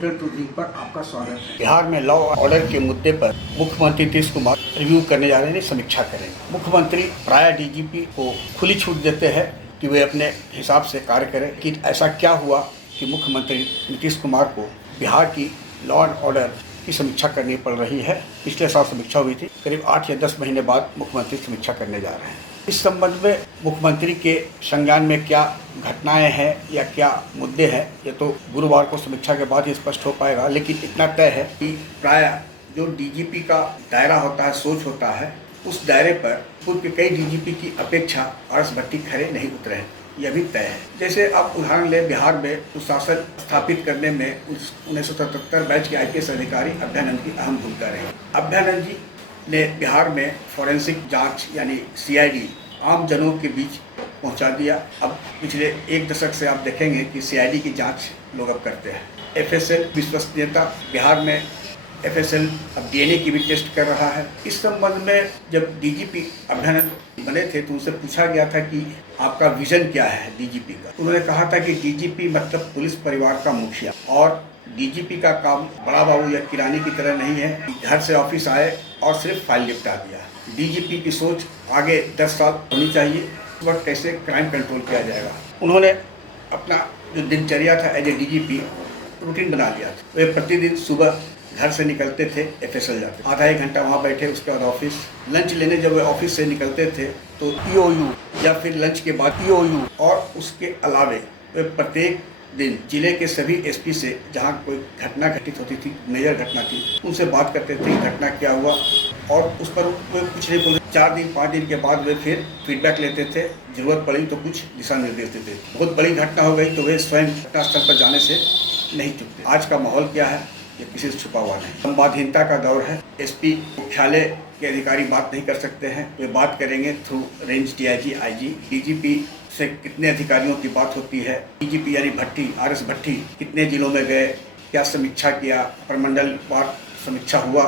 Hotel to drink पर आपका स्वागत है। बिहार में लॉ ऑर्डर के मुद्दे पर मुख्यमंत्री नीतीश कुमार रिव्यू करने जा रहे हैं, समीक्षा करेंगे। मुख्यमंत्री प्राय डीजीपी को खुली छूट देते हैं कि वे अपने हिसाब से कार्य करें कि ऐसा क्या हुआ कि मुख्यमंत्री नीतीश कुमार को बिहार की लॉ एंड ऑर्डर की समीक्षा करनी पड़ रही है। पिछले साल समीक्षा हुई थी, करीब 8 या 10 महीने बाद मुख्यमंत्री समीक्षा करने जा रहे हैं। इस संबंध में मुख्यमंत्री के संज्ञान में क्या घटनाएं हैं या क्या मुद्दे हैं, ये तो गुरुवार को समीक्षा के बाद ही स्पष्ट हो पाएगा। लेकिन इतना तय है कि प्राय जो डीजीपी का दायरा होता है, सोच होता है, उस दायरे पर पूर्व के कई डीजीपी की अपेक्षा आर.एस. भट्टी खरे नहीं उतरे हैं, यह भी तय है। जैसे आप उदाहरण लें, बिहार में सुशासन स्थापित करने में 1977 बैच के IPS अधिकारी अभ्यानंद की अहम भूमिका रही। अभ्यानंद जी ने बिहार में फॉरेंसिक जांच यानी CID आम जनों के बीच पहुंचा दिया। अब पिछले 1 दशक से आप देखेंगे कि CID की जांच लोग अब करते हैं। FSL विश्वसनीयता, बिहार में FSL अब DNA की भी टेस्ट कर रहा है। इस संबंध में जब DGP अभ्यानंद बने थे तो उनसे पूछा गया था कि आपका विजन क्या है DGP का। उन्होंने कहा था कि DGP मतलब पुलिस परिवार का मुखिया, और DGP का काम बड़ा बाबू या किरानी की तरह नहीं है, घर से ऑफिस आए और सिर्फ फाइल निपटा दिया। DGP की सोच आगे 10 साल होनी चाहिए, इस वक्त कैसे क्राइम कंट्रोल किया जाएगा। उन्होंने अपना जो दिनचर्या था एज ए DGP रूटीन बना लिया था। वे प्रतिदिन सुबह घर से निकलते थे, FSL जाते, आधा 1 घंटा वहाँ बैठे, उसके बाद ऑफिस। लंच लेने जब वे ऑफिस से निकलते थे तो EOU या फिर लंच के बाद EOU, और उसके अलावे वे प्रत्येक दिन जिले के सभी SP से जहाँ कोई घटना घटित होती थी, मेजर घटना थी, उनसे बात करते थे घटना क्या हुआ, और उस पर वे कुछ नहीं बोलते। 4 दिन 5 दिन के बाद वे फिर फीडबैक लेते थे, जरूरत पड़ी तो कुछ दिशा निर्देश देते थे। बहुत बड़ी घटना हो गई तो वे स्वयं घटनास्थल पर जाने से नहीं चुकते। आज का माहौल क्या है, ये किसी से छुपा हुआ नहीं। संवादहीनता का दौर है। SP मुख्यालय के अधिकारी बात नहीं कर सकते हैं, वे बात करेंगे through range DIG IG। DGP से कितने अधिकारियों की बात होती है, DGP यानी भट्टी, R.S. भट्टी कितने जिलों में गए, क्या समीक्षा किया, प्रमंडल बार समीक्षा हुआ,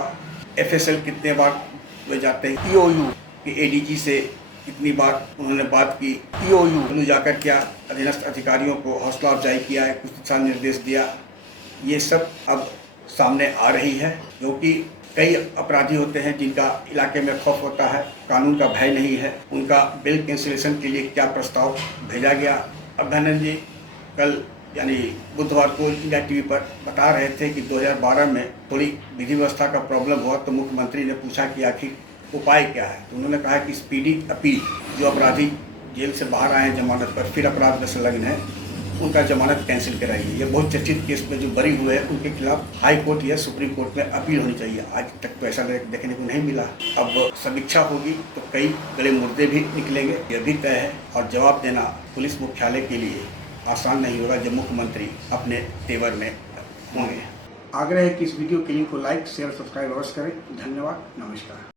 FSL कितने बार वे जाते हैं, EOU के ADG से कितनी बार उन्होंने बात की, EOU जाकर क्या अधीनस्थ अधिकारियों को हौसला अफजाई किया है, कुछ दिशा निर्देश दिया, ये सब अब सामने आ रही है। क्योंकि कई अपराधी होते हैं जिनका इलाके में खौफ होता है, कानून का भय नहीं है, उनका बिल कैंसिलेशन के लिए क्या प्रस्ताव भेजा गया। अभ्यानंद जी कल यानी बुधवार को इंडिया TV पर बता रहे थे कि 2012 में थोड़ी विधि व्यवस्था का प्रॉब्लम हुआ तो मुख्यमंत्री ने पूछा कि आखिर उपाय क्या है, तो उन्होंने कहा कि स्पीडी अपील, जो अपराधी जेल से बाहर आए हैं जमानत पर, फिर अपराध में संलग्न है, उनका जमानत कैंसिल कराइए। ये बहुत चर्चित केस में जो बरी हुए हैं उनके खिलाफ हाई कोर्ट या सुप्रीम कोर्ट में अपील होनी चाहिए। आज तक तो ऐसा देखने को नहीं मिला। अब समीक्षा होगी तो कई बड़े मुद्दे भी निकलेंगे, यह भी तय है। और जवाब देना पुलिस मुख्यालय के लिए आसान नहीं होगा जब मुख्यमंत्री अपने तेवर में होंगे। आग्रह है कि इस वीडियो के लिंक को लाइक, शेयर, सब्सक्राइब अवश्य करें। धन्यवाद, नमस्कार।